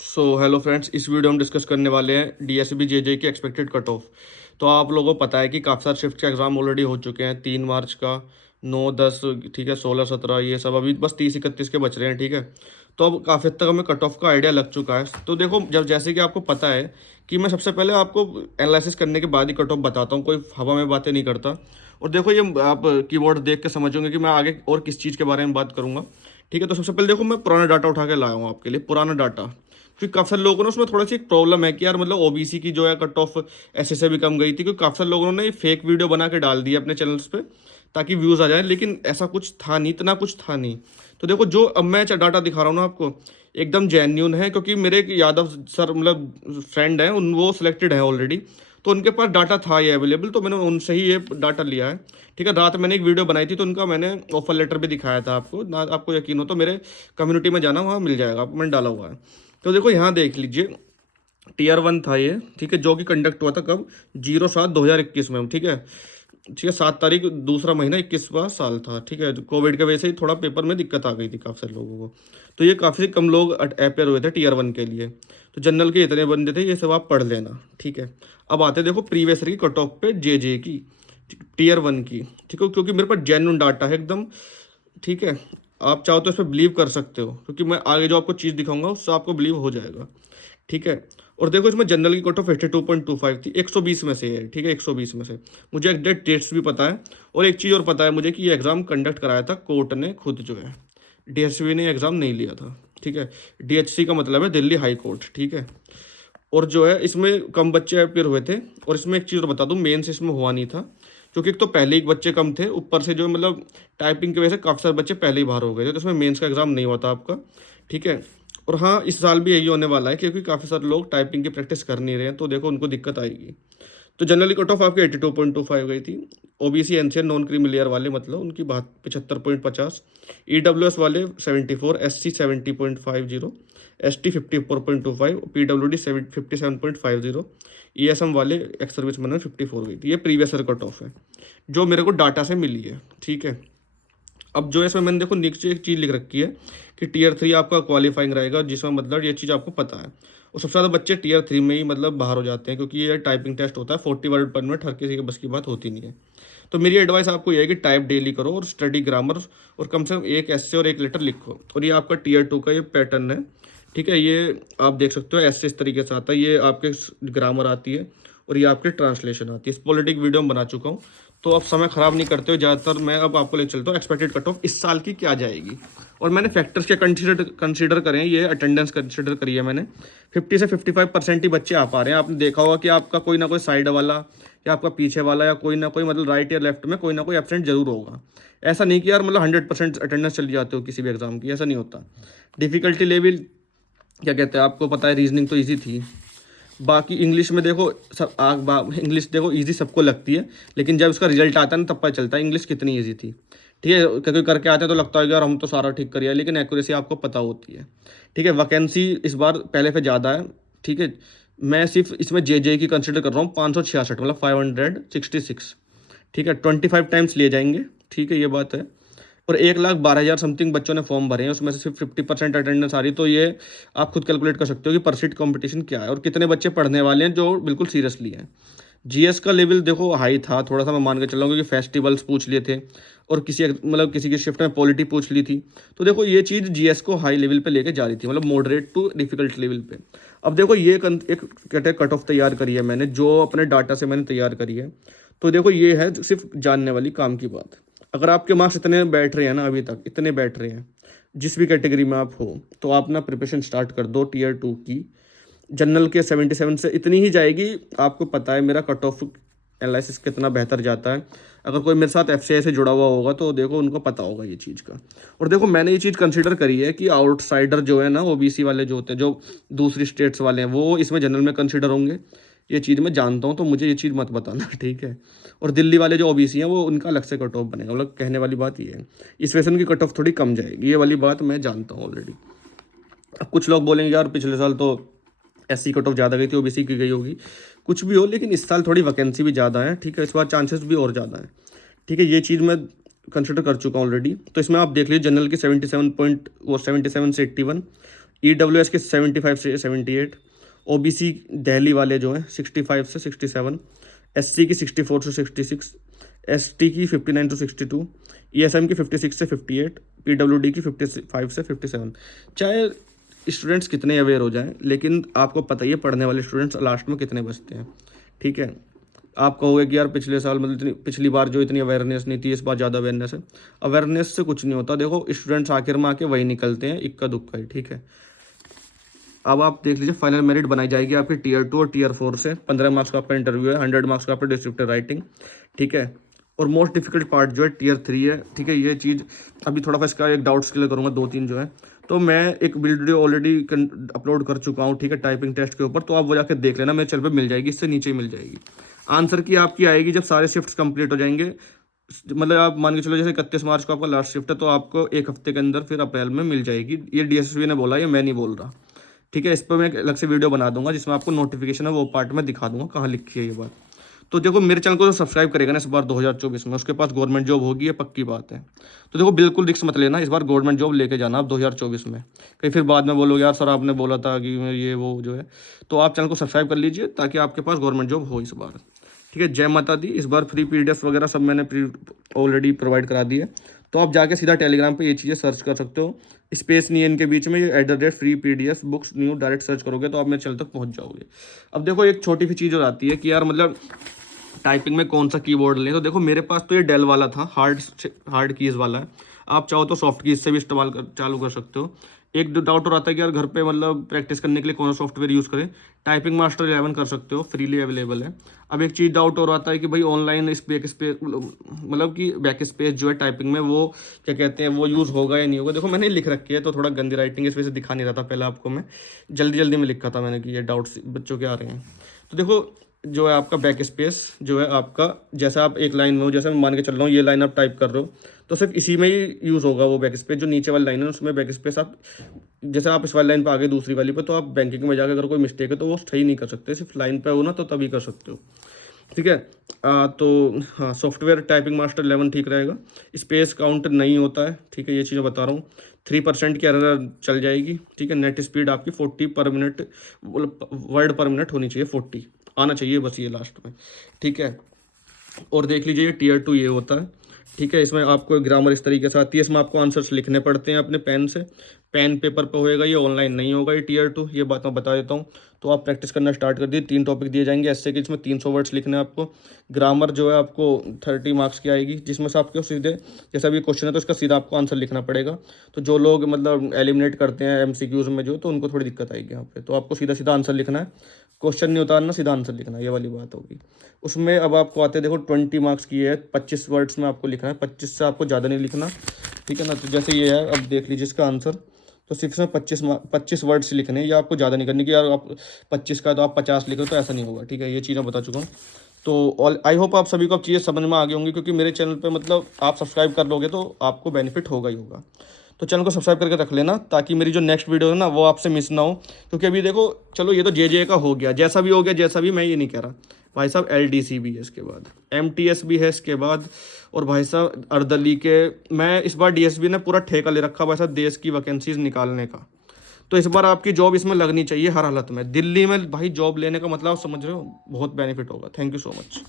So hello friends, इस video में discuss करने वाले हैं डीएसबी जेजे की एक्सपेक्टेड कट ऑफ। तो आप लोगों को पता है कि काफ़ी सारे शिफ्ट के एग्ज़ाम ऑलरेडी हो चुके हैं। 3 मार्च का, 9, 10, ठीक है, 16, 17, ये सब अभी बस 30, 31 के बच रहे हैं। ठीक है, तो अब काफ़ी हद तक हमें कट ऑफ का आइडिया लग चुका है। तो देखो, जब जैसे कि आपको पता है कि मैं सबसे पहले आपको एनालिसिस करने के बाद ही कट ऑफ बताता हूँ, कोई हवा में बातें नहीं करता। और देखो, ये आप कीवर्ड देख के समझोगे कि मैं आगे और किस चीज़ के बारे में बात करूँगा। ठीक है, तो सबसे पहले देखो, मैं पुराना डाटा उठा के लाया हूँ आपके लिए, पुराना डाटा। क्योंकि काफ़ी सारे लोगों को ना उसमें थोड़ा सी एक प्रॉब्लम है कि यार मतलब ओबीसी की जो है कट ऑफ ऐसे से भी कम गई थी, क्योंकि काफ़ी सारे लोगों ने फेक वीडियो बना के डाल दी अपने चैनल्स पे ताकि व्यूज़ आ जाए, लेकिन ऐसा कुछ था नहीं, इतना कुछ था नहीं। तो देखो, जो अब मैं डाटा दिखा रहा हूँ ना आपको, एकदम जेन्यून है, क्योंकि मेरे एक यादव सर मतलब फ्रेंड हैं, उन वो सिलेक्टेड हैं ऑलरेडी। तो उनके पास डाटा था ये अवेलेबल, तो मैंने उनसे ही ये डाटा लिया है। ठीक है, रात मैंने एक वीडियो बनाई थी, तो उनका मैंने ऑफर लेटर भी दिखाया था आपको ना। आपको यकीन हो तो मेरे कम्युनिटी में जाना, वहाँ मिल जाएगा, मैंने डाला हुआ है। तो देखो, यहाँ देख लीजिए, टीयर 1 था ये। ठीक है, जो कि कंडक्ट हुआ था कब, 07/2021 में। ठीक है, 7 तारीख, दूसरा महीना, 21वां साल था। ठीक है, कोविड के वजह से ही थोड़ा पेपर में दिक्कत आ गई थी काफ़ी सारे लोगों को। तो ये काफ़ी कम लोग अपेयर हुए थे टीयर 1 के लिए। तो जनरल के इतने बंदे थे, ये सब आप पढ़ लेना। ठीक है, अब आते देखो प्रीवियस की कट ऑफ पे जे की, टीयर 1 की। ठीक है, क्योंकि मेरे पास जेन्युइन डाटा है एकदम। ठीक है, आप चाहो तो इस पर बिलीव कर सकते हो, क्योंकि मैं आगे जो आपको चीज़ दिखाऊंगा उससे आपको बिलीव हो जाएगा। ठीक है, और देखो, इसमें जनरल की कट ऑफ 82.25 थी, 120 में से है। ठीक है, 120 में से मुझे एग्जैक्ट डेट्स भी पता है। और एक चीज़ और पता है मुझे कि ये एग्ज़ाम कंडक्ट कराया था कोर्ट ने खुद, जो है डीएसवी ने एग्ज़ाम नहीं लिया था। ठीक है, डीएचसी का मतलब है दिल्ली हाई कोर्ट। ठीक है, और जो है इसमें कम बच्चे अपेयर हुए थे। और इसमें एक चीज़ और बता दूं, मेंस इसमें हुआ नहीं था, क्योंकि एक तो पहले ही बच्चे कम थे, ऊपर से जो मतलब टाइपिंग की वजह से काफ़ी सारे बच्चे पहले ही बाहर हो गए थे, तो इसमें मेंस का एग्ज़ाम नहीं हुआ था आपका। ठीक है, और हाँ, इस साल भी यही होने वाला है, क्योंकि काफ़ी सारे लोग टाइपिंग की प्रैक्टिस कर नहीं रहे हैं, तो देखो उनको दिक्कत आएगी। तो जनरली कट ऑफ आपकी 82.25 गई थी। OBC NCN non creamy layer वाले मतलब उनकी बात 75.50, ईडब्ल्यूएस वाले 74, एससी 70.50, एसटी 54.25, पीडब्ल्यूडी 57.50, ईएसएम वाले एक्स सर्विस मैन 54 गई थी। ये प्रीवियस ईयर कट ऑफ है जो मेरे को डाटा से मिली है। ठीक है, अब जो है इसमें मैंने देखो नीचे एक चीज़ लिख रखी है कि टीयर 3 आपका क्वालिफाइंग रहेगा, जिसमें मतलब ये चीज़ आपको पता है। और सबसे ज़्यादा बच्चे टीयर 3 में ही मतलब बाहर हो जाते हैं, क्योंकि ये टाइपिंग टेस्ट होता है 40 वर्ड पर मिनट, हर किसी के बस की बात होती नहीं है। तो मेरी एडवाइस आपको ये है कि टाइप डेली करो और स्टडी ग्रामर, और कम से कम एक एस्से और एक लेटर लिखो। और ये आपका टीयर 2 का ये पैटर्न है। ठीक है, ये आप देख सकते हो ऐसे इस तरीके से आता है, ये आपके ग्रामर आती है और ये आपकी ट्रांसलेशन आती है। इस पॉलिटिक वीडियो में बना चुका हूँ। तो अब समय खराब नहीं करते हो ज़्यादातर, मैं अब आपको ले चलता हूँ एक्सपेक्टेड कट ऑफ इस साल की क्या जाएगी। और मैंने फैक्टर्स के कंसीडर करें, ये अटेंडेंस कंसीडर करी है मैंने। 50 से 55% ही बच्चे आ पा रहे हैं। आपने देखा होगा कि आपका कोई ना कोई साइड वाला या आपका पीछे वाला या कोई ना कोई मतलब राइट या लेफ्ट में कोई ना कोई एब्सेंट जरूर होगा। ऐसा नहीं कि यार मतलब 100% अटेंडेंस चली जाती हो किसी भी एग्जाम की, ऐसा नहीं होता। डिफिकल्टी लेवल क्या कहते हैं, आपको पता है, रीजनिंग तो ईजी थी। बाकी इंग्लिश में देखो, सब इंग्लिश देखो ईजी सबको लगती है, लेकिन जब उसका रिजल्ट आता है ना तब पता चलता है इंग्लिश कितनी ईजी थी। ठीक है, क्योंकि करके आते हैं तो लगता है कि यार हम तो सारा ठीक करिए, लेकिन एक्यूरेसी आपको पता होती है। ठीक है, वैकेंसी इस बार पहले से ज़्यादा है। ठीक है, मैं सिर्फ इसमें जे की कंसिडर कर रहा हूँ, 566 मतलब 566। ठीक है, 25 टाइम्स लिए जाएंगे। ठीक है, ये बात है। और 1,12,000 समथिंग बच्चों ने फॉर्म भरे हैं, उसमें से सिर्फ 50% अटेंडेंस आ रही। तो ये आप खुद कैलकुलेट कर सकते हो कि परसीट कंपटीशन क्या है और कितने बच्चे पढ़ने वाले हैं जो बिल्कुल सीरियसली हैं। जीएस का लेवल देखो हाई था थोड़ा सा, मैं मान के चल रहा हूँ, क्योंकि फेस्टिवल्स पूछ लिए थे और मतलब किसी की शिफ्ट में पॉलिटी पूछ ली थी। तो देखो ये चीज़ जीएस को हाई लेवल पे लेके जा रही थी, मतलब मॉडरेट टू डिफिकल्ट लेवल पे। अब देखो ये एक कट ऑफ तैयार करी है मैंने, जो अपने डाटा से मैंने तैयार करी है। तो देखो ये है सिर्फ जानने वाली काम की बात। अगर आपके मार्क्स इतने बैठ रहे हैं ना, अभी तक इतने बैठ रहे हैं जिस भी कैटेगरी में आप हो, तो आप ना प्रिपरेशन स्टार्ट कर दो टीयर 2 की। जनरल के 77 से इतनी ही जाएगी। आपको पता है मेरा कट ऑफ एनालिसिस कितना बेहतर जाता है। अगर कोई मेरे साथ एफसीआई से जुड़ा हुआ होगा तो देखो उनको पता होगा ये चीज़ का। और देखो मैंने ये चीज़ कंसीडर करी है कि आउटसाइडर जो है ना, ओबीसी वाले जो होते हैं, जो दूसरी स्टेट्स वाले हैं, वो इसमें जनरल में कंसीडर होंगे। ये चीज़ मैं जानता हूँ, तो मुझे ये चीज़ मत बताना। ठीक है, और दिल्ली वाले जो ओबीसी हैं वो उनका अलग से कट ऑफ बनेगा, मतलब कहने वाली बात ये है। इस वजह से उनकी कट ऑफ थोड़ी कम जाएगी, ये वाली बात मैं जानता हूँ ऑलरेडी। अब कुछ लोग बोलेंगे यार पिछले साल तो एससी कट ऑफ ज़्यादा गई थी, ओबीसी की गई होगी, कुछ भी हो, लेकिन इस साल थोड़ी वैकेंसी भी ज़्यादा है। ठीक है, इस बार चांसेस भी और ज़्यादा है। ठीक है, ये चीज़ मैं कंसिडर कर चुका हूँ ऑलरेडी। तो इसमें आप देख लीजिए, जनरल की 77 से 81, EWS के 75 से 78, OBC दिल्ली वाले जो हैं 65 से 67, SC की 64 से 66, ST की 59 to 62, ESM की 56 से 58, PWD की 55 से 57। चाहे स्टूडेंट्स कितने अवेयर हो जाएं, लेकिन आपको पता ही है पढ़ने वाले स्टूडेंट्स लास्ट में कितने बचते हैं। ठीक है, आप कहोगे कि यार पिछले साल मतलब पिछली बार जो इतनी अवेयरनेस नहीं थी, इस बार ज़्यादा अवेयरनेस है। अवेयरनेस से कुछ नहीं होता, देखो स्टूडेंट्स आखिर में आके वही निकलते हैं, इक्का दुक्का ही। ठीक है, अब आप देख लीजिए, फाइनल मेरिट बनाई जाएगी आपकी टीयर 2 और टीयर 4 से। 15 मार्क्स का आपका इंटरव्यू है, 100 मार्क्स का आपका डिस्क्रिप्टिव राइटिंग। ठीक है, और मोस्ट डिफिकल्ट पार्ट जो है टीयर 3 है। ठीक है, ये चीज़ अभी थोड़ा सा इसका एक डाउट्स क्लियर करूँगा, 2-3 जो है। तो मैं एक वीडियो ऑलरेडी अपलोड कर चुका हूँ, ठीक है, टाइपिंग टेस्ट के ऊपर, तो आप वो जाकर देख लेना, मेरे चैनल पे मिल जाएगी, इससे नीचे मिल जाएगी। आंसर की आपकी आएगी जब सारे शिफ्ट्स कंप्लीट हो जाएंगे, मतलब आप मान के चलो जैसे 31 मार्च को आपका लास्ट शिफ्ट है, तो आपको एक हफ्ते के अंदर फिर अप्रैल में मिल जाएगी। ये DSSB ने बोला, ये मैं नहीं बोल रहा। ठीक है, इस पर मैं एक अलग से वीडियो बना दूंगा जिसमें आपको नोटिफिकेशन है वो पार्ट में दिखा दूंगा कहाँ लिखी है ये बात। तो देखो, मेरे चैनल को जो सब्सक्राइब करेगा ना इस बार 2024 में, उसके पास गवर्नमेंट जॉब होगी, ये पक्की बात है। तो देखो, बिल्कुल रिस्क मत लेना, इस बार गवर्नमेंट जॉब लेके जाना आप 2024 में। कहीं फिर बाद में बोलोगे यार सर आपने बोला था कि ये वो जो है। तो आप चैनल को सब्सक्राइब कर लीजिए ताकि आपके पास गवर्नमेंट जॉब हो इस बार। ठीक है, जय माता दी। इस बार फ्री PDF वगैरह सब मैंने ऑलरेडी प्रोवाइड करा दी है, तो आप जाके सीधा टेलीग्राम पे ये चीज़ें सर्च कर सकते हो, स्पेस नहीं है इनके बीच में, ये @free PDF books new direct search करोगे तो आप मेरे चैनल तक पहुंच जाओगे। अब देखो, एक छोटी सी चीज़ हो जाती है कि यार मतलब टाइपिंग में कौन सा कीबोर्ड लें। तो देखो, मेरे पास तो ये डेल वाला था, हार्ड कीज़ वाला है। आप चाहो तो सॉफ्ट कीज़ से भी इस्तेमाल चालू कर सकते हो। एक डाउट हो रहा था कि यार घर पे मतलब प्रैक्टिस करने के लिए कौन सा सॉफ्टवेयर यूज़ करें। टाइपिंग मास्टर 11 कर सकते हो, फ्रीली अवेलेबल है। अब एक चीज़ डाउट हो रहा था कि भाई ऑनलाइन इस बैक स्पेस मतलब कि बैक स्पेस जो है टाइपिंग में, वो क्या कहते हैं, वो यूज़ होगा या नहीं होगा। देखो, मैंने लिख रखी है तो थोड़ा गंदी राइटिंग इस वजह से दिखा नहीं रहा था पहले आपको, मैं जल्दी जल्दी में लिखा था मैंने कि ये डाउट्स बच्चों के आ रहे हैं। तो देखो, जो है आपका बैक स्पेस जो है आपका, जैसा आप एक लाइन में हो, जैसे मैं मान के चल रहा हूँ ये लाइन आप टाइप कर रहे हो, तो सिर्फ इसी में ही यूज़ होगा वो बैक स्पेस। जो नीचे वाली लाइन है उसमें बैक स्पेस आप, जैसे आप इस वाली लाइन पे आ गए दूसरी वाली पे, तो आप बैंकिंग में जाकर अगर कोई मिस्टेक है तो वो सही नहीं कर सकते, सिर्फ लाइन पे हो ना तो तभी कर सकते हो। ठीक है, तो हाँ, सॉफ्टवेयर टाइपिंग मास्टर 11 ठीक रहेगा। स्पेस काउंट नहीं होता है, ठीक है, ये चीज़ बता रहा हूँ। 3% की एरर चल जाएगी। ठीक है, नेट स्पीड आपकी 40 पर मिनट, वर्ड पर मिनट होनी चाहिए, 40 आना चाहिए बस ये लास्ट में। ठीक है, और देख लीजिए ये टीयर 2 ये होता है। ठीक है, इसमें आपको ग्रामर इस तरीके से आती है, इसमें आपको आंसर्स लिखने पड़ते हैं अपने पेन से, पेन पेपर पे होएगा, ये ऑनलाइन नहीं होगा ये टीयर 2, ये बात मैं बता देता हूँ। तो आप प्रैक्टिस करना स्टार्ट कर दिए। 3 टॉपिक दिए जाएंगे ऐसे कि इसमें 300 वर्ड्स लिखने हैं आपको। ग्रामर जो है आपको 30 मार्क्स की आएगी, जिसमें से आपको सीधे, जैसा भी क्वेश्चन है तो इसका सीधा आपको आंसर लिखना पड़ेगा। तो जो लोग मतलब एलिमिनेट करते हैं MCQs में जो, तो उनको थोड़ी दिक्कत आएगी यहाँ पे। तो आपको सीधा सीधा आंसर लिखना है, क्वेश्चन नहीं उतारना, सीधा आंसर लिखना है, ये वाली बात होगी। उसमें अब आपको आते हैं, देखो 20 मार्क्स की है, 25 वर्ड्स में आपको लिखना है, 25 से आपको ज़्यादा नहीं लिखना। ठीक है ना, तो जैसे ये है, अब देख लीजिए इसका आंसर, तो सिर्फ इसमें 25 वर्ड्स लिखने हैं, ये आपको ज़्यादा नहीं करनी कि यार आप 25 का तो आप 50 लिखो, तो ऐसा नहीं होगा। ठीक है, ये चीज़ मैं बता चुका हूँ। तो आई होप आप सभी को अब चीज़ें समझ में आ गई होंगी, क्योंकि मेरे चैनल पे मतलब आप सब्सक्राइब कर लोगे तो आपको बेनिफिट होगा ही होगा। तो चैनल को सब्सक्राइब करके रख लेना ताकि मेरी जो नेक्स्ट वीडियो है ना वो आपसे मिस ना हो। क्योंकि अभी देखो, चलो ये तो JJ का हो गया, जैसा भी हो गया, जैसा भी, मैं ये नहीं कह रहा भाई साहब, LDC भी है इसके बाद, MTS भी है इसके बाद, और भाई साहब अर्दली के, मैं इस बार DSB ने पूरा ठेका ले रखा भाई साहब देश की वैकेंसीज निकालने का। तो इस बार आपकी जॉब इसमें लगनी चाहिए हर हालत में। दिल्ली में भाई जॉब लेने का मतलब आप समझ रहे हो, बहुत बेनिफिट होगा। Thank you so much.